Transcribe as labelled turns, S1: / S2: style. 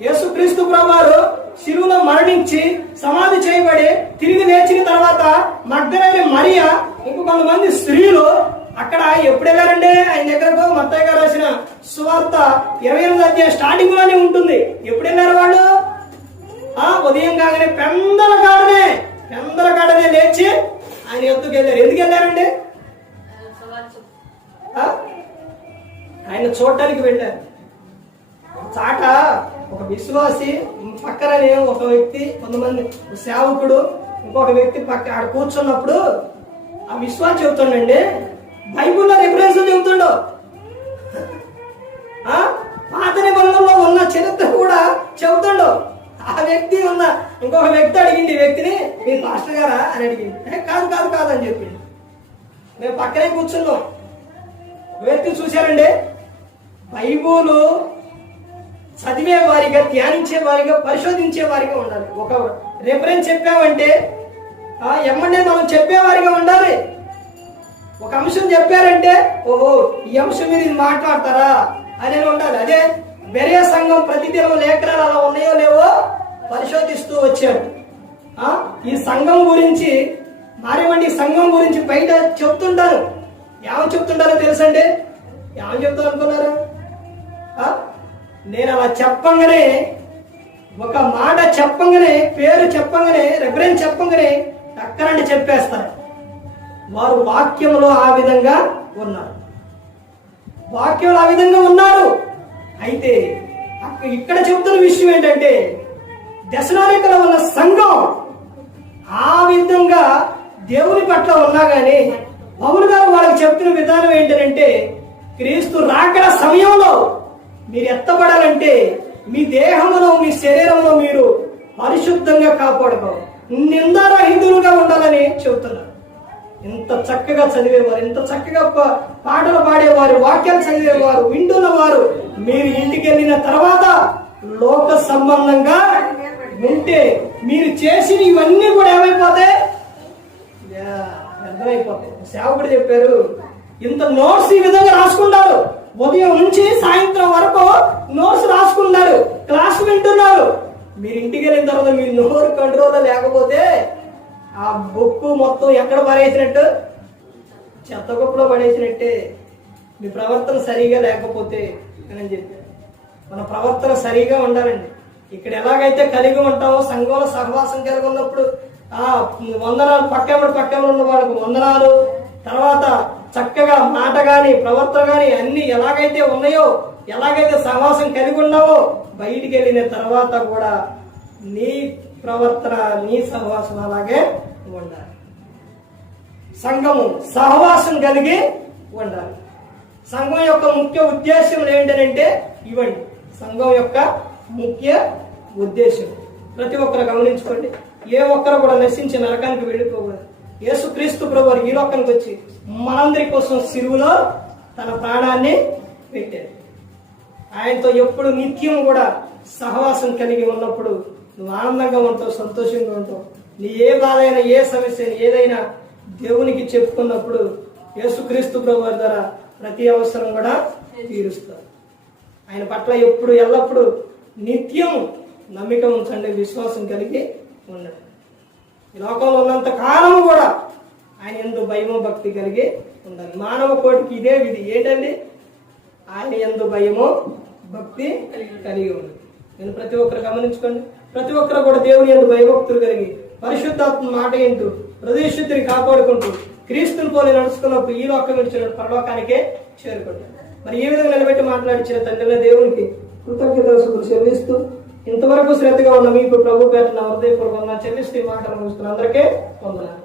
S1: యేసుక్రీస్తు ప్రభువారు శిలువలో మరణించి సమాధి చేయబడి తిరిగి లేచిన తర్వాత మగ్ధరైన మరియ ఇంకో కొంతమంది స్త్రీలు అక్కడ ఎప్పుడు వెళ్ళారండి? ఆయన దగ్గరకు మత్తయ్య గారు రాసిన సువార్త ఇరవై ఎనిమిది అధ్యాయం స్టార్టింగ్లోనే ఉంటుంది. ఎప్పుడు వెళ్ళారు వాళ్ళు? ఆ ఉదయం కాగానే పెందల కాడనే పెందల కాడనే లేచి ఆయన ఎత్తుకు వెళ్ళారు. ఎందుకు వెళ్ళారండి? ఆ? ఆయన చూడటానికి వెళ్ళారు. చాట? ఒక విశ్వాసి పక్కననే ఒక వ్యక్తి కొంతమంది సేవకుడు ఇంకొక వ్యక్తి పక్క ఆడ కూర్చున్నప్పుడు ఆ విశ్వాసి చెబుతుండండి బైబుల్లో రిఫరెన్స్ చెబుతుండో పాత నిబంధనలో ఉన్న చరిత్ర కూడా చెబుతుండో. ఆ వ్యక్తి ఉన్న ఇంకొక వ్యక్తి అడిగింది ఈ వ్యక్తిని మీరు మాస్టర్ గారా? అని అడిగింది కాదు కాదు కాదు అని చెప్పింది మేము పక్కనే కూర్చున్నాం. వ్యక్తి చూశారండి. బైబులు చదివే వారిగా ధ్యానించే వారిగా పరిశోధించే వారిగా ఉండాలి. ఒక రిఫరెన్స్ చెప్పామంటే ఆ, ఎమ్మడే మనం చెప్పేవారిగా ఉండాలి. ఒక అంశం చెప్పారంటే ఓహో ఈ అంశం మీద ఇది మాట్లాడతారా అని ఉండాలి. అదే బెరే సంఘం ప్రతిదినం లేఖనాలు అలా ఉన్నాయో లేవో పరిశోధిస్తూ వచ్చాడు ఆ, ఈ సంఘం గురించి మారేమండి సంఘం గురించి బయట చెప్తుంటారు. ఏమని చెప్తుంటారో తెలుసండి? ఏమని చెప్తారు అనుకున్నారు నేను అలా చెప్పంగానే ఒక మాట చెప్పంగానే పేరు చెప్పంగానే రెఫరెన్స్ చెప్పంగానే అక్కడంటే చెప్పేస్తారు. వారు వాక్యంలో ఆ విధంగా ఉన్నారు. వాక్యంలో ఆ విధంగా ఉన్నారు. అయితే ఇక్కడ చెబుతున్న విషయం ఏంటంటే దశనాలికలో ఉన్న సంఘం ఆ విధంగా దేవుని పట్ల ఉన్నా కానీ పౌరు గారు వాళ్ళకి చెప్తున్న విధానం ఏంటంటే క్రీస్తు రాకడ సమయంలో మీరు ఎత్తబడాలంటే మీ దేహంలో మీ శరీరంలో మీరు పరిశుద్ధంగా కాపాడుకో నిందారహితులుగా ఉండాలని చెబుతున్నారు. ఇంత చక్కగా చదివేవారు ఇంత చక్కగా పాటలు పాడేవారు వాక్యాలు చదివేవారు వింటున్న వారు మీరు ఇంటికి వెళ్ళిన తర్వాత లోక సంబంధంగా ఉంటే మీరు చేసిన ఇవన్నీ కూడా ఏమైపోతాయి? యా, అర్థమైపోతాయి. సేవకుడు చెప్పారు ఇంత నోట్స్ ఈ విధంగా రాసుకో ఉదయం నుంచి సాయంత్రం వరకు నోట్స్ రాసుకున్నారు. క్లాస్ వింటున్నారు. మీరు ఇంటికి వెళ్ళిన తర్వాత మీ నోరు కంట్రోల్ లేకపోతే ఆ బుక్ మొత్తం ఎక్కడ పడేసినట్టు? చెత్త కుప్పలో పడేసినట్టే. మీ ప్రవర్తన సరిగా లేకపోతే అని చెప్పారు. మన ప్రవర్తన సరిగా ఉండాలండి. ఇక్కడ ఎలాగైతే కలిగి ఉంటామో సంఘంలో సహవాసం కలిగి ఉన్నప్పుడు ఆ వందనాలు పక్కన పక్కన ఉన్న వాళ్ళకు వందనాలు. తర్వాత చక్కగా మాట గాని ప్రవర్తన గాని అన్ని ఎలాగైతే ఉన్నాయో ఎలాగైతే సహవాసం కలిగి ఉన్నావో బయటికి వెళ్ళిన తర్వాత కూడా నీ ప్రవర్తన నీ సహవాసం అలాగే ఉండాలి. సంఘము సహవాసం కలిగి ఉండాలి. సంఘం యొక్క ముఖ్య ఉద్దేశం ఏంటంటే ఇవ్వండి. సంఘం యొక్క ముఖ్య ఉద్దేశం. ప్రతి ఒక్కరు గమనించుకోండి. ఏ ఒక్కరు కూడా నశించి నరకానికి వెళ్ళిపోకూడదు. యేసుక్రీస్తు ప్రభు ఈ లోకానికి వచ్చి మనందరి కోసం సిరువులో తన ప్రాణాన్ని పెట్టారు. ఆయనతో ఎప్పుడు నిత్యం కూడా సహవాసం కలిగి ఉన్నప్పుడు నువ్వు ఆనందంగా ఉంటావు సంతోషంగా ఉంటావు. నీ ఏ బాధ అయినా ఏ సమస్య అయినా ఏదైనా దేవునికి చెప్పుకున్నప్పుడు యేసుక్రీస్తు ప్రభు వారి ద్వారా ప్రతి అవసరం కూడా తీరుస్తారు. ఆయన పట్ల ఎప్పుడు ఎల్లప్పుడూ నిత్యం నమ్మిక ఉంచండి విశ్వాసం కలిగి ఉండండి. ఈ లోకంలో ఉన్నంత కాలం కూడా ఆయన ఎందు భయము భక్తి కలిగి ఉండాలి. మానవ కోటికి ఇదే విధి. ఏంటండి? ఆయన ఎందు భయము భక్తి కలిగి ఉండదు నేను ప్రతి ఒక్కరు గమనించుకోండి. ప్రతి ఒక్కరు కూడా దేవుని ఎందు భయభక్తులు కలిగి పరిశుద్ధాత్మ మాట ఏంటూ హృదయశుద్ధిని కాపాడుకుంటూ క్రీస్తుని పోలి నడుచుకున్నప్పుడు ఈ లోకం విడిచిన పరలోకానికే చేరుకుంటారు మరి ఈ విధంగా నిలబెట్టి మాట్లాడించిన తండ్రిలో దేవునికి కృతజ్ఞతలు చెల్లిస్తూ ఇంతవరకు శ్రద్ధగా ఉన్న మీకు ప్రభు పేట నా హృదయపూర్వకంగా చెల్లిస్తూ ఈ మాటలు ముగిస్తున్న అందరికీ వందనాలు.